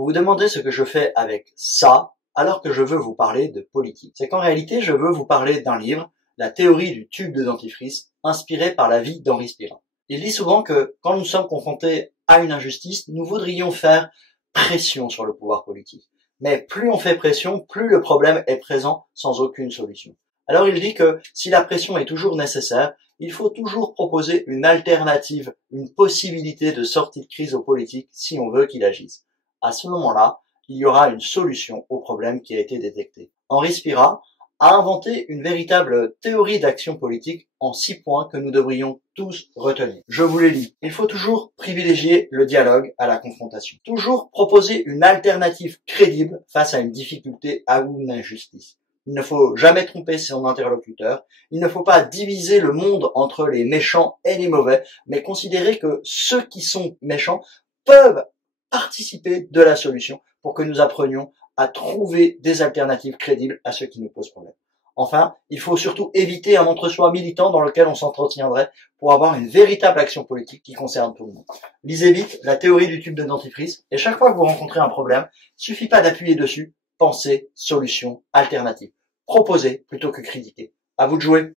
Vous vous demandez ce que je fais avec ça, alors que je veux vous parler de politique. C'est qu'en réalité, je veux vous parler d'un livre, La théorie du tube de dentifrice, inspiré par la vie d'Henri Spirant. Il dit souvent que quand nous sommes confrontés à une injustice, nous voudrions faire pression sur le pouvoir politique. Mais plus on fait pression, plus le problème est présent sans aucune solution. Alors il dit que si la pression est toujours nécessaire, il faut toujours proposer une alternative, une possibilité de sortie de crise aux politiques si on veut qu'ils agissent. À ce moment-là, il y aura une solution au problème qui a été détecté. Henri Spirant a inventé une véritable théorie d'action politique en 6 points que nous devrions tous retenir. Je vous les lis. Il faut toujours privilégier le dialogue à la confrontation. Toujours proposer une alternative crédible face à une difficulté ou une injustice. Il ne faut jamais tromper son interlocuteur. Il ne faut pas diviser le monde entre les méchants et les mauvais, mais considérer que ceux qui sont méchants peuvent participer de la solution pour que nous apprenions à trouver des alternatives crédibles à ceux qui nous posent problème. Enfin, il faut surtout éviter un entre-soi militant dans lequel on s'entretiendrait pour avoir une véritable action politique qui concerne tout le monde. Lisez vite La théorie du tube de dentifrice et chaque fois que vous rencontrez un problème, suffit pas d'appuyer dessus, pensez, solution, alternative. Proposez plutôt que critiquer. À vous de jouer.